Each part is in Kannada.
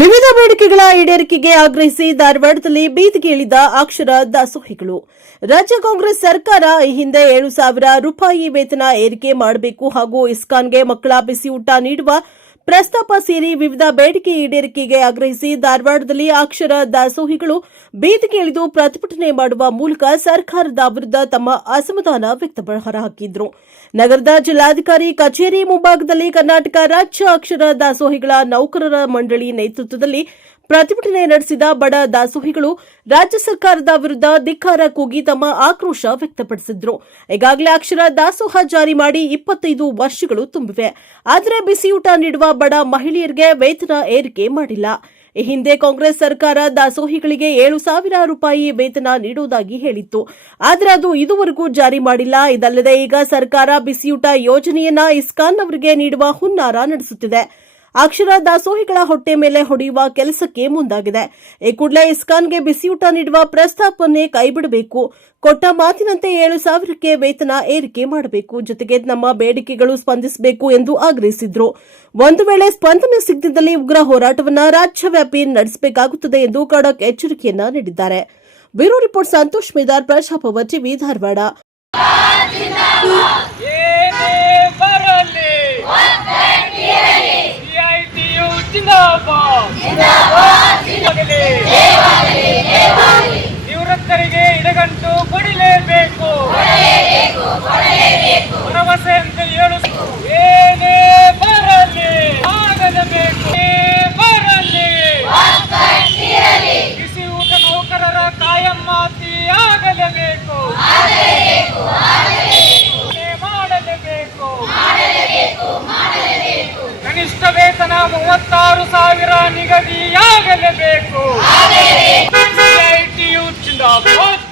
ವಿವಿಧ ಬೇಡಿಕೆಗಳ ಈಡೇರಿಕೆಗೆ ಆಗ್ರಹಿಸಿ ಧಾರವಾಡದಲ್ಲಿ ಬೀದಿಗೆ ಇಳಿದ ಅಕ್ಷರ ದಾಸೋಹಿಗಳು. ರಾಜ್ಯ ಕಾಂಗ್ರೆಸ್ ಸರ್ಕಾರ ಈ ಹಿಂದೆ 7,000 ರೂಪಾಯಿ ವೇತನ ಏರಿಕೆ ಮಾಡಬೇಕು ಹಾಗೂ ಇಸ್ಕಾನ್ಗೆ ಮಕ್ಕಳ ಬಿಸಿಯೂಟ ನೀಡುವ ಪ್ರಸ್ತಾಪ ಸೇರಿ ವಿವಿಧ ಬೇಡಿಕೆ ಈಡೇರಿಕೆಗೆ ಆಗ್ರಹಿಸಿ ಧಾರವಾಡದಲ್ಲಿ ಅಕ್ಷರ ದಾಸೋಹಿಗಳು ಬೀದಿಗೆ ಇಳಿದು ಪ್ರತಿಭಟನೆ ಮಾಡುವ ಮೂಲಕ ಸರ್ಕಾರದ ವಿರುದ್ಧ ತಮ್ಮ ಅಸಮಾಧಾನ ಹೊರಹಾಕಿದ್ರು. ನಗರದ ಜಿಲ್ಲಾಧಿಕಾರಿ ಕಚೇರಿ ಮುಂಭಾಗದಲ್ಲಿ ಕರ್ನಾಟಕ ರಾಜ್ಯ ಅಕ್ಷರ ದಾಸೋಹಿಗಳ ನೌಕರರ ಮಂಡಳಿ ನೇತೃತ್ವದಲ್ಲಿ ಪ್ರತಿಭಟನೆ ನಡೆಸಿದ ಬಡ ದಾಸೋಹಿಗಳು ರಾಜ್ಯ ಸರ್ಕಾರದ ವಿರುದ್ಧ ಧಿಕ್ಕಾರ ಕೂಗಿ ತಮ್ಮ ಆಕ್ರೋಶ ವ್ಯಕ್ತಪಡಿಸಿದ್ರು. ಈಗಾಗಲೇ ಅಕ್ಷರ ದಾಸೋಹ ಜಾರಿ ಮಾಡಿ 25 ವರ್ಷಗಳು ತುಂಬಿವೆ. ಆದರೆ ಬಿಸಿಯೂಟ ನೀಡುವ ಬಡ ಮಹಿಳೆಯರಿಗೆ ವೇತನ ಏರಿಕೆ ಮಾಡಿಲ್ಲ. ಈ ಹಿಂದೆ ಕಾಂಗ್ರೆಸ್ ಸರ್ಕಾರ ದಾಸೋಹಿಗಳಿಗೆ 7,000 ರೂಪಾಯಿ ವೇತನ ನೀಡುವುದಾಗಿ ಹೇಳಿತ್ತು. ಆದರೆ ಅದು ಇದುವರೆಗೂ ಜಾರಿ ಮಾಡಿಲ್ಲ. ಇದಲ್ಲದೆ ಈಗ ಸರ್ಕಾರ ಬಿಸಿಯೂಟ ಯೋಜನೆಯನ್ನ ಇಸ್ಕಾನ್ ಅವರಿಗೆ ನೀಡುವ ಹುನ್ನಾರ ನಡೆಸುತ್ತಿದೆ. ಅಕ್ಷರ ದಾಸೋಹಿಗಳ ಹೊಟ್ಟೆ ಮೇಲೆ ಹೊಡೆಯುವ ಕೆಲಸಕ್ಕೆ ಮುಂದಾಗಿದೆ. ಈ ಕೂಡಲೇ ಇಸ್ಕಾನ್ಗೆ ಬಿಸಿಯೂಟ ನೀಡುವ ಪ್ರಸ್ತಾಪವನ್ನೇ ಕೈಬಿಡಬೇಕು. ಕೊಟ್ಟ ಮಾತಿನಂತೆ 7,000ಕ್ಕೆ ವೇತನ ಏರಿಕೆ ಮಾಡಬೇಕು. ಜೊತೆಗೆ ನಮ್ಮ ಬೇಡಿಕೆಗಳು ಸ್ಪಂದಿಸಬೇಕು ಎಂದು ಆಗ್ರಹಿಸಿದ್ರು. ಒಂದು ವೇಳೆ ಸ್ಪಂದನೆ ಸಿಗದಿದ್ದಲ್ಲಿ ಉಗ್ರ ಹೋರಾಟವನ್ನು ರಾಜ್ಯವ್ಯಾಪಿ ನಡೆಸಬೇಕಾಗುತ್ತದೆ ಎಂದು ಖಡಕ್ ಎಚ್ಚರಿಕೆಯನ್ನ ನೀಡಿದ್ದಾರೆ. ಬ್ಯೂರೋ ರಿಪೋರ್ಟ್ ಸಂತೋಷ್ ಮೇದಾರ್, ಪ್ರಜಾಪವ ಟಿವಿ, ಧಾರವಾಡ. ನಿವೃತ್ತರಿಗೆ ಇಡಗಂಟು ಕೊಡಲೇಬೇಕು. ಭರವಸೆ ಅಂತ ಹೇಳು ಏನೇ ಬರಲಿ ಆಗಲೇಬೇಕು. ಬರಲಿ ಬಿಸಿಯೂಟ ನೌಕರರ ಕಾಯಂ ಮಾತಿ ಆಗಲೇಬೇಕು. ಕನಿಷ್ಠ ವೇತನ 36,000 ನಿಗದಿಯಾಗಲೇಬೇಕು. ಸಿಐಟಿಯು ಜಿಂದಾಬಾದ್,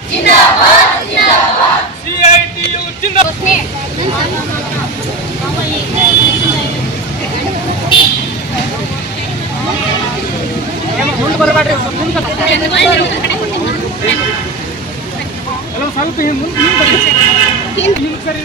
ಸಿಐಟಿಯು ಜಿಂದಾಬಾದ್. ಮುಂದೆ ಬರಬೇಡ್ರಿ, ಸ್ವಲ್ಪ ಮುಂದೆ ಸರಿ.